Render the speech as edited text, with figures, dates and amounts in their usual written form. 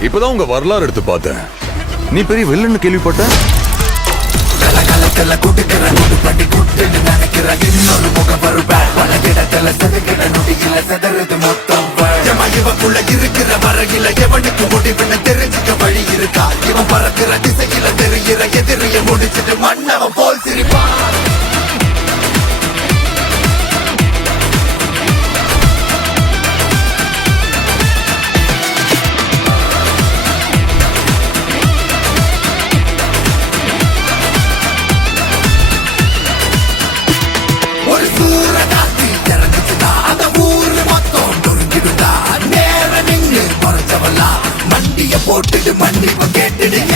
இப்பதான் உங்க வரலாறு எடுத்து பார்த்தேன். நீ பெரிய வில்லன்னு கேள்விப்பட்ட. இருக்கிற வரகில எவனுக்கு முடிவுன்னு தெரிஞ்சுக்க வழி இருக்கா? இவன் பறக்கிற திசையில தெரிகிற எதிரிய முடிச்சிட்டு மன்னவன் போல் சிரிப்பான். ஒரு சூரகாத்தி இறங்குச்சுதா, அந்த ஊரு மொத்தம் நொறுங்கிடுதா. நேர நின்று குறைச்சவல்லா மண்டிய போட்டுட்டு மன்னிப்பு கேட்டுடு.